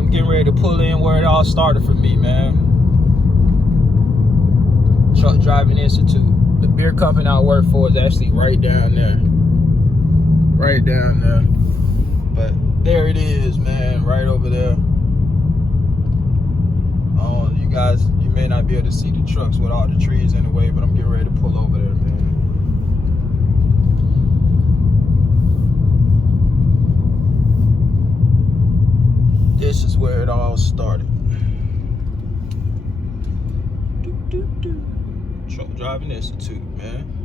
I'm getting ready to pull in where it all started for me, man. Truck Driving Institute. The beer company I work for is actually right down there. Right down there. But there it is, man, right over there. You guys, you may not be able to see the trucks with all the trees in the way, but I'm getting ready to pull over there, man. This is where it all started. Truck Driving Institute, man.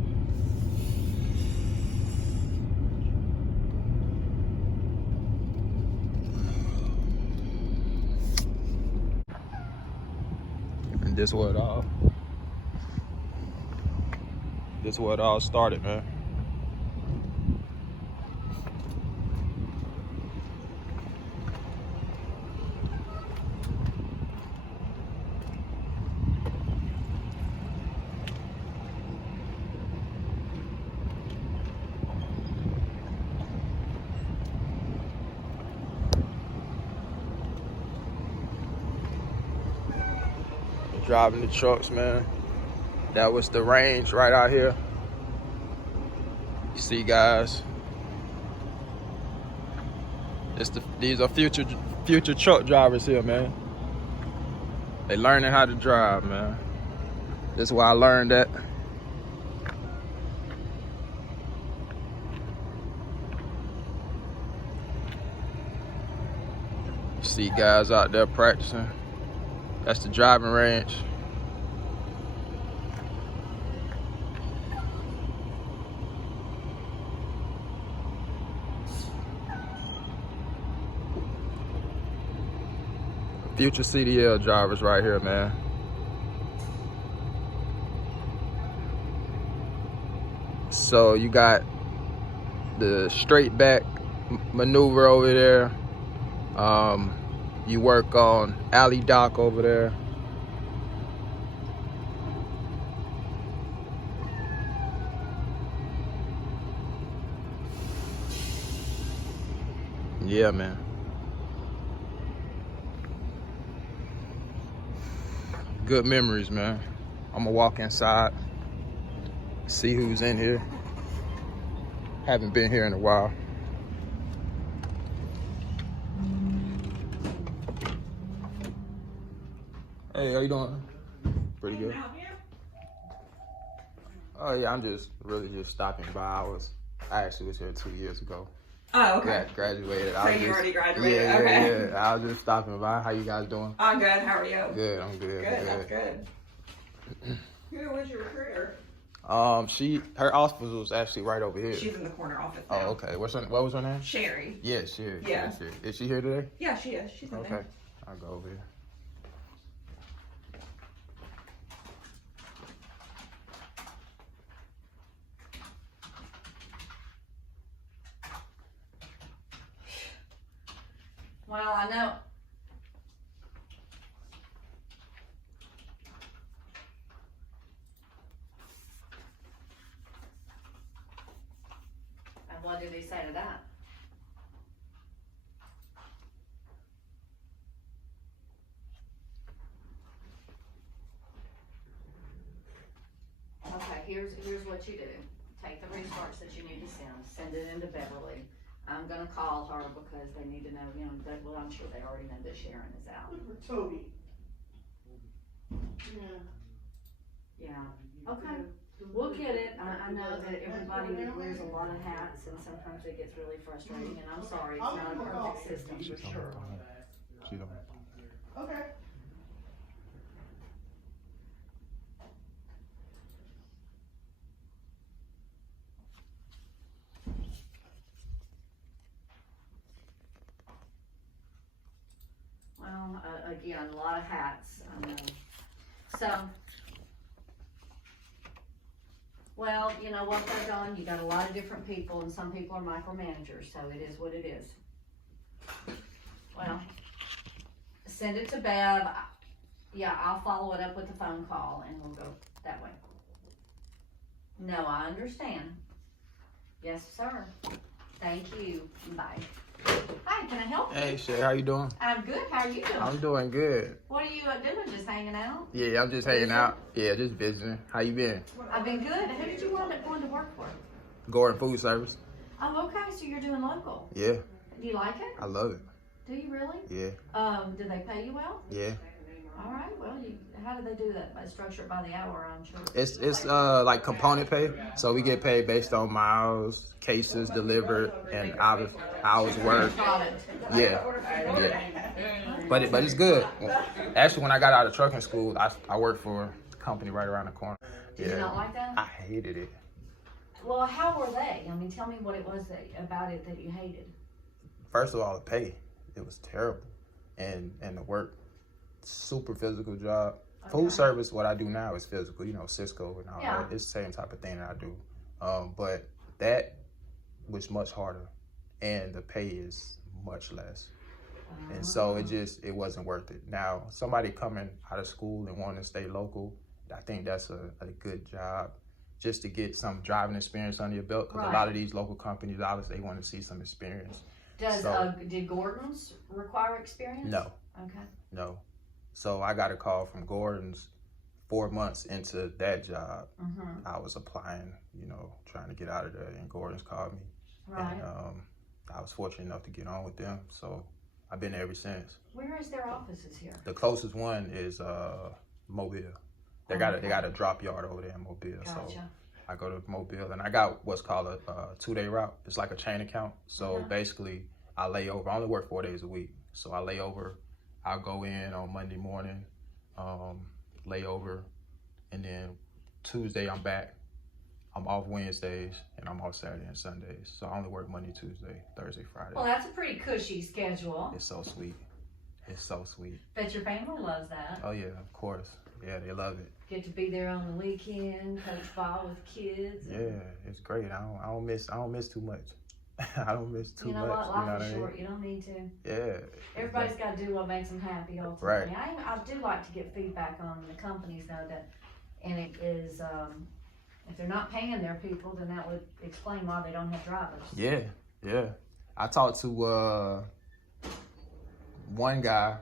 And this is where it all started, man. Driving the trucks, man. That was the range right out here. You see, guys, these are future truck drivers here, man. They learning how to drive, man. This is where I learned that. You see guys out there practicing. That's the driving range. Future CDL drivers right here, man. So you got the straight back maneuver over there. You work on alley dock over there. Yeah, man. Good memories, man. I'm gonna walk inside, see who's in here. Haven't been here in a while. Hey, how you doing? Pretty good. Oh yeah, I'm just stopping by. I actually was here 2 years ago. Oh, okay. Graduated. So you already graduated? Yeah, okay. yeah. I was just stopping by. How you guys doing? I'm good. How are you? Good. I'm good. Good. That's good. Who was your recruiter? Her office was actually right over here. She's in the corner office now. Oh, okay. What was her name? Sherry. Yeah, Sherry. Yeah. Sherry. Is she here today? Yeah, she is. She's in Okay. there. I'll go over here. Well, I know. And what did he say to that? Okay, here's what you do. Take the research that you need to send it into Beverly. I'm gonna call her because they need to know, well, I'm sure they already know that Sharon is out. Toby. Yeah, okay, we'll get it. I know that everybody wears a lot of hats and sometimes it gets really frustrating, and I'm sorry, it's not a perfect system. She don't. Okay. Well, again, a lot of hats, I know. So, well, you know what they've done, you got a lot of different people, and some people are micromanagers, so it is what it is. Well, send it to Bev. Yeah, I'll follow it up with a phone call, and we'll go that way. No, I understand. Yes, sir. Thank you. Bye. Hi, can I help you? Hey, Shay, how you doing? I'm good. How are you doing? I'm doing good. What are you doing? Just hanging out? Yeah, I'm just hanging out. Yeah, just visiting. How you been? I've been good. Who did you wind up going to work for? Gordon Food Service. Oh, okay. So you're doing local. Yeah, Do you like it? I love it. Do you really? Yeah, Do they pay you well? yeah. All right. Well, how do they do that? By structure it by the hour, I'm sure. It's like component pay, so we get paid based on miles, cases delivered, and hours worked. Product. Yeah, yeah. But it's good. Actually, when I got out of trucking school, I worked for a company right around the corner. Did you not like that? I hated it. Well, how were they? I mean, tell me what it was about it that you hated. First of all, the pay, it was terrible, and the work, super physical job. Okay. Food service, what I do now is physical, you know, Cisco and all Yeah. that. It's the same type of thing that I do. But that was much harder, and the pay is much less. And so it wasn't worth it. Now, somebody coming out of school and wanting to stay local, I think that's a good job just to get some driving experience under your belt. Because a lot of these local companies, obviously, they want to see some experience. Did Gordon's require experience? No. Okay. No. So I got a call from Gordon's 4 months into that job. Mm-hmm. I was applying, you know, trying to get out of there, and Gordon's called me. Right. And I was fortunate enough to get on with them. So I've been there ever since. Where is their offices here? The closest one is Mobile. They got a drop yard over there in Mobile. Gotcha. So I go to Mobile, and I got what's called a 2-day route. It's like a chain account. So basically, I lay over. I only work 4 days a week. So I lay over. I'll go in on Monday morning, lay over, and then Tuesday I'm back. I'm off Wednesdays, and I'm off Saturday and Sundays. So I only work Monday, Tuesday, Thursday, Friday. Well, that's a pretty cushy schedule. It's so sweet. It's so sweet. Bet your family loves that. Oh yeah, of course. Yeah, they love it. Get to be there on the weekend, coach ball with kids. Yeah, it's great. I don't miss too much. I don't miss too You know much. what? You know Life what is I mean? short. You don't need to. Yeah. Everybody's got to do what makes them happy ultimately. Right. I do like to get feedback on the companies though and it is, if they're not paying their people, then that would explain why they don't have drivers. Yeah, yeah. I talked to one guy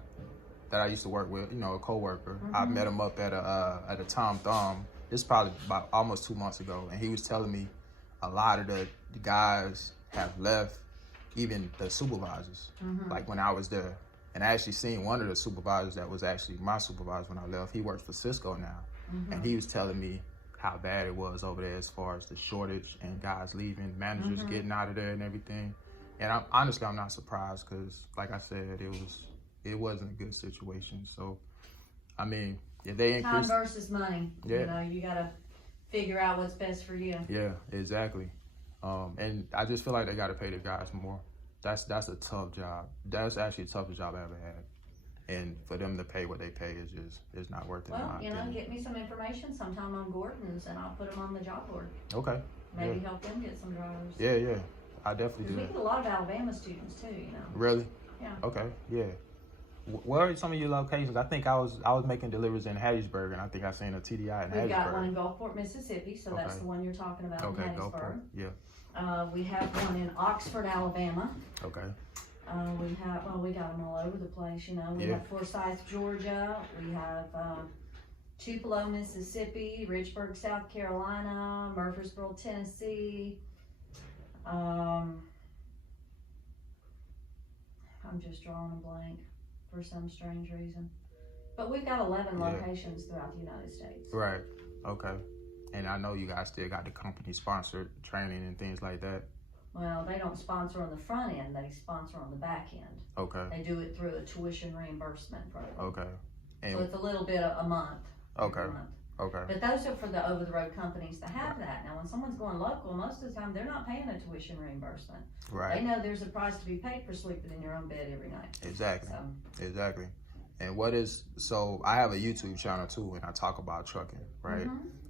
that I used to work with, you know, a coworker. I met him up at a Tom Thumb. This is probably about almost 2 months ago, and he was telling me a lot of the guys have left, even the supervisors. Like when I was there, and I actually seen one of the supervisors that was actually my supervisor when I left. He works for Cisco now, and he was telling me how bad it was over there as far as the shortage and guys leaving, managers getting out of there and everything. And I'm not surprised because, like I said, it wasn't a good situation. So, I mean, if they increase time versus money, you know, you got to figure out what's best for you. Yeah, exactly. And I just feel like they got to pay the guys more. That's a tough job. That's actually the toughest job I ever had. And for them to pay what they pay is not worth it. Well, you know, get me some information sometime on Gordon's, and I'll put them on the job board. Okay. Maybe help them get some drivers. Yeah, yeah. I definitely do We that. get a lot of Alabama students too, you know. Really? Yeah. Okay. Yeah. Where are some of your locations? I think I was making deliveries in Hattiesburg, and I think I seen a TDI in Hattiesburg. We've got one in Gulfport, Mississippi, so that's Okay. the one you're talking about Okay, in go Hattiesburg. for it. Yeah. We have one in Oxford, Alabama. Okay. We got them all over the place, you know. We have Forsyth, Georgia. We have Tupelo, Mississippi, Richburg, South Carolina, Murfreesboro, Tennessee. I'm just drawing a blank for some strange reason. But we've got 11 locations throughout the United States. Right. Okay. And I know you guys still got the company sponsored training and things like that. Well, they don't sponsor on the front end, they sponsor on the back end. Okay. They do it through a tuition reimbursement program. Okay. And So it's a little bit a month. Okay. every month. Okay. But those are for the over-the-road companies to have that. Now, when someone's going local, most of the time they're not paying a tuition reimbursement. Right. They know there's a price to be paid for sleeping in your own bed every night. Exactly. So, Exactly. And so I have a YouTube channel too, and I talk about trucking, right?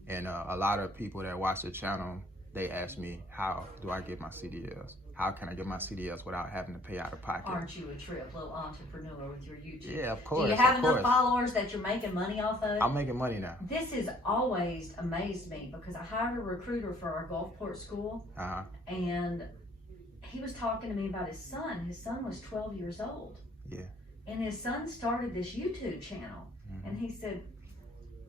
And a lot of people that watch the channel, they ask me, how do I get my CDLs? How can I get my CDLs without having to pay out of pocket? aren't you a trip, little entrepreneur with your YouTube? Yeah, of course. Do you have of enough course. followers that you're making money off of it? I'm making money now. This has always amazed me because I hired a recruiter for our Gulfport school, Uh-huh. and he was talking to me about his son. His son was 12 years old. Yeah. And his son started this YouTube channel. And he said,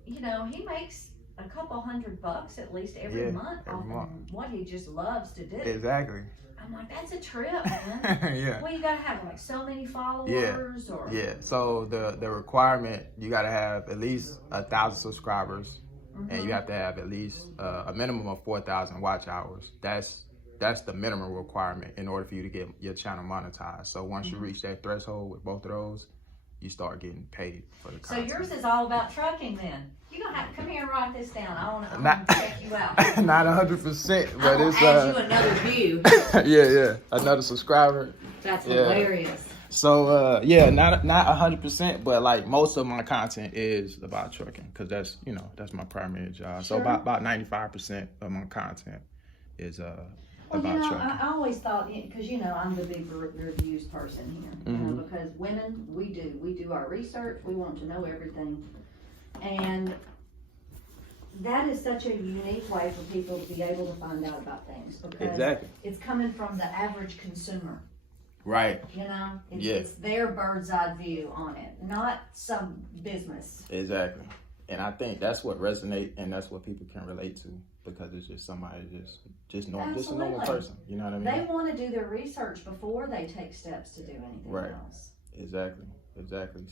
you know, he makes a couple $100 at least every month off of what he just loves to do. Exactly. I'm like, that's a trip, man. Yeah. Well, you gotta have like so many followers, or So the requirement, you gotta have at least 1,000 subscribers, and you have to have at least a minimum of 4,000 watch hours. That's the minimum requirement in order for you to get your channel monetized. So once you reach that threshold with both of those, you start getting paid for the content. So yours is all about trucking then. You're gonna have to come here and write this down. I wanna check you out. Not 100%, but it's add you another view. yeah, another subscriber. That's hilarious. So not 100%, but like most of my content is about trucking, because that's my primary job. Sure. So about 95% of my content is about trucking. I always thought, because I'm the big reviews person here, because women, we do our research, we want to know everything, and that is such a unique way for people to be able to find out about things, because it's coming from the average consumer. Right. It's their bird's eye view on it, not some business. Exactly. And I think that's what resonates, and that's what people can relate to, because it's just somebody just normal, just a normal person. You know what I mean? They want to do their research before they take steps to do anything else. Exactly.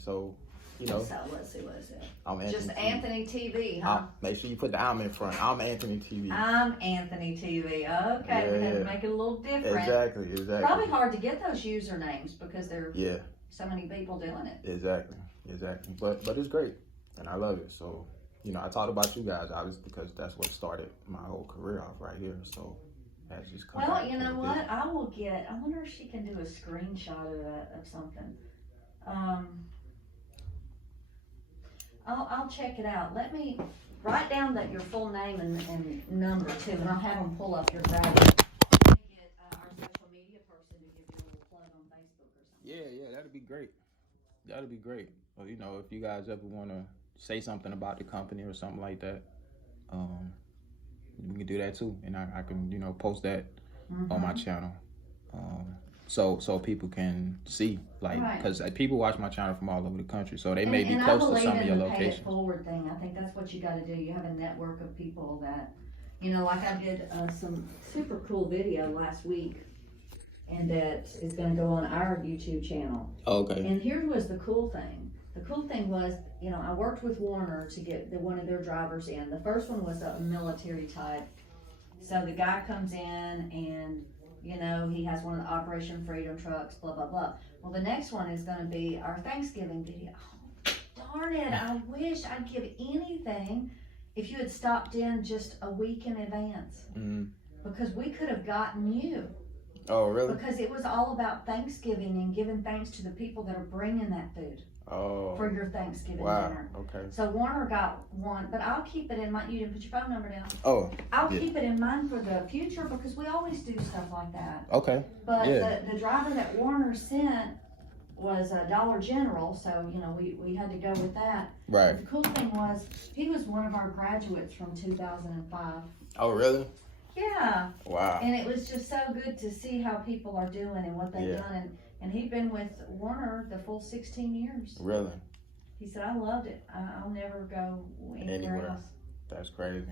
So, So let's see, what is it? I'm just Anthony TV, huh? Make sure you put the I'm in front. I'm Anthony TV. I'm Anthony TV. Okay, we have to make it a little different. Exactly. Probably hard to get those usernames because there are so many people doing it. Exactly. But it's great, and I love it. So, I talked about you guys, obviously, because that's what started my whole career off right here. So that's just come well, you know what? I wonder if she can do a screenshot of something. I'll check it out. Let me write down your full name and number too, and I'll have them pull up your graphic. Let me get our social media person to give you a little plug on Facebook or something. Yeah, that'd be great. Well, if you guys ever want to say something about the company or something like that, we can do that too, and I can post that on my channel, so people can see, because people watch my channel from all over the country, so they may be close to some of your locations. Pay it forward thing. I think that's what you got to do. You have a network of people that, like I did some super cool video last week, and that is going to go on our YouTube channel. Okay. And here was the cool thing. The cool thing was, I worked with Warner to get one of their drivers in. The first one was a military type. So the guy comes in and, he has one of the Operation Freedom trucks, blah, blah, blah. Well, the next one is going to be our Thanksgiving video. Oh, darn it. I wish I'd give anything if you had stopped in just a week in advance. Because we could have gotten you. Oh, really? Because it was all about Thanksgiving and giving thanks to the people that are bringing that food. Oh. For your Thanksgiving dinner. Okay. So Warner got one, but I'll keep it in mind. You didn't put your phone number down. Oh. I'll keep it in mind for the future, because we always do stuff like that. Okay. But the driver that Warner sent was a Dollar General, so we had to go with that. Right. But the cool thing was, he was one of our graduates from 2005. Oh, really? Yeah. Wow. And it was just so good to see how people are doing and what they've done. And he'd been with Warner the full 16 years. Really? He said, I loved it. I'll never go anywhere else. That's crazy.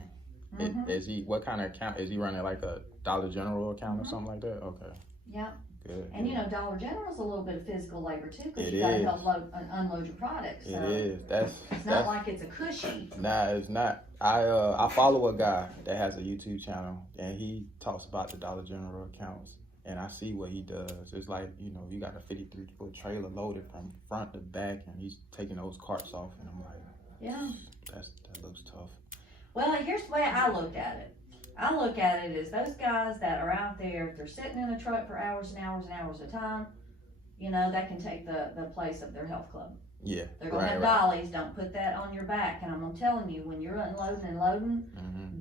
Is he, what kind of account? Is he running like a Dollar General account or something like that? Okay. Yeah. Good. And Dollar General is a little bit of physical labor too, because you got to help unload your products. So it is. It's not like it's a cushy. Nah, it's not. I follow a guy that has a YouTube channel, and he talks about the Dollar General accounts. And I see what he does. It's like, you got a 53-foot trailer loaded from front to back, and he's taking those carts off. And I'm like, that looks tough. Well, here's the way I looked at it. I look at it as those guys that are out there, if they're sitting in a truck for hours and hours and hours at a time, that can take the place of their health club. Yeah. They're going to have dollies. Don't put that on your back. And I'm telling you, when you're unloading and loading,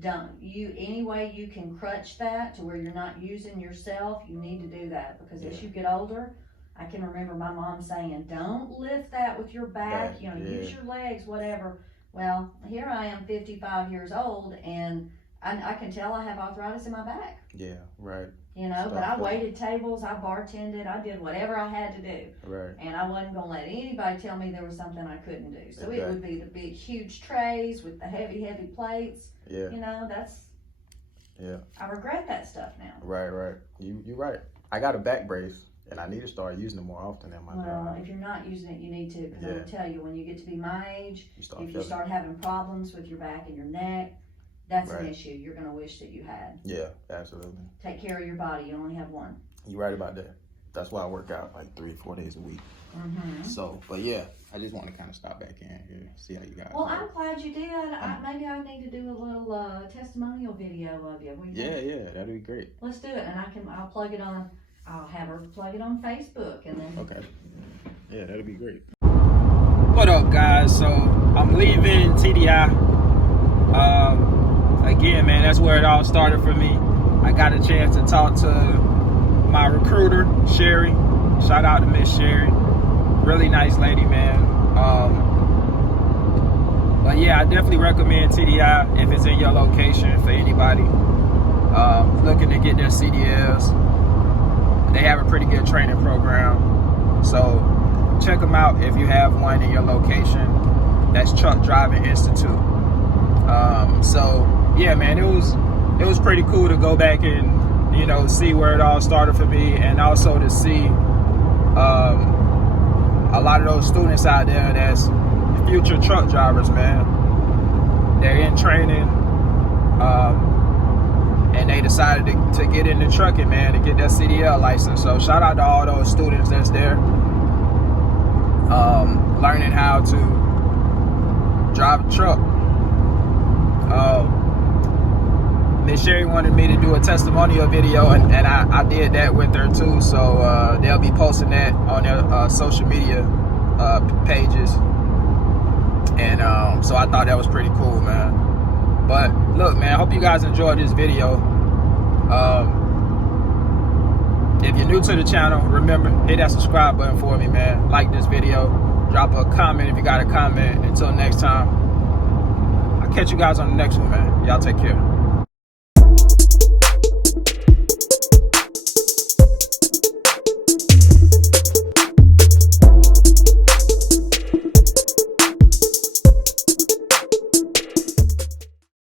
any way you can crutch that to where you're not using yourself, you need to do that. Because as you get older, I can remember my mom saying, don't lift that with your back, use your legs, whatever. Well, here I am 55 years old, and I can tell I have arthritis in my back. Yeah, right. You know, but I waited tables, I bartended, I did whatever I had to do. Right. And I wasn't going to let anybody tell me there was something I couldn't do. So Exactly. it would be the big, huge trays with the heavy, heavy plates. Yeah. You know, that's, yeah. I regret that stuff now. Right. You're right. I got a back brace, and I need to start using it more often in my job. Well, if you're not using it, you need to, because I'm going to tell you, when you get to be my age, if you start having problems with your back and your neck, that's an issue you're going to wish that you had. Yeah, absolutely. Take care of your body. You only have one. You're right about that. That's why I work out like 3-4 days a week. Mm-hmm. So, but yeah, I just want to kind of stop back in here, see how you guys. Well, I'm glad you did. Maybe I need to do a little testimonial video of you. Yeah, that'd be great. Let's do it, and I'll plug it on. I'll have her plug it on Facebook, and then. Okay. Yeah, that'd be great. What up, guys? So I'm leaving TDI. Again, man, that's where it all started for me. I got a chance to talk to my recruiter, Sherry. Shout out to Miss Sherry. Really nice lady, man. But yeah, I definitely recommend TDI if it's in your location for anybody looking to get their CDLs. They have a pretty good training program. So check them out if you have one in your location. That's Truck Driving Institute. So yeah, man, it was pretty cool to go back and, you know, see where it all started for me, and also to see a lot of those students out there that's future truck drivers, man. They're in training, and they decided to get into trucking, man, to get their CDL license. So shout out to all those students that's there, learning how to drive a truck. Miss Sherry wanted me to do a testimonial video, and I did that with her too. So they'll be posting that on their social media pages. And so I thought that was pretty cool, man. But look, man, I hope you guys enjoyed this video. If you're new to the channel, remember, hit that subscribe button for me, man. Like this video. Drop a comment if you got a comment. Until next time, I'll catch you guys on the next one, man. Y'all take care.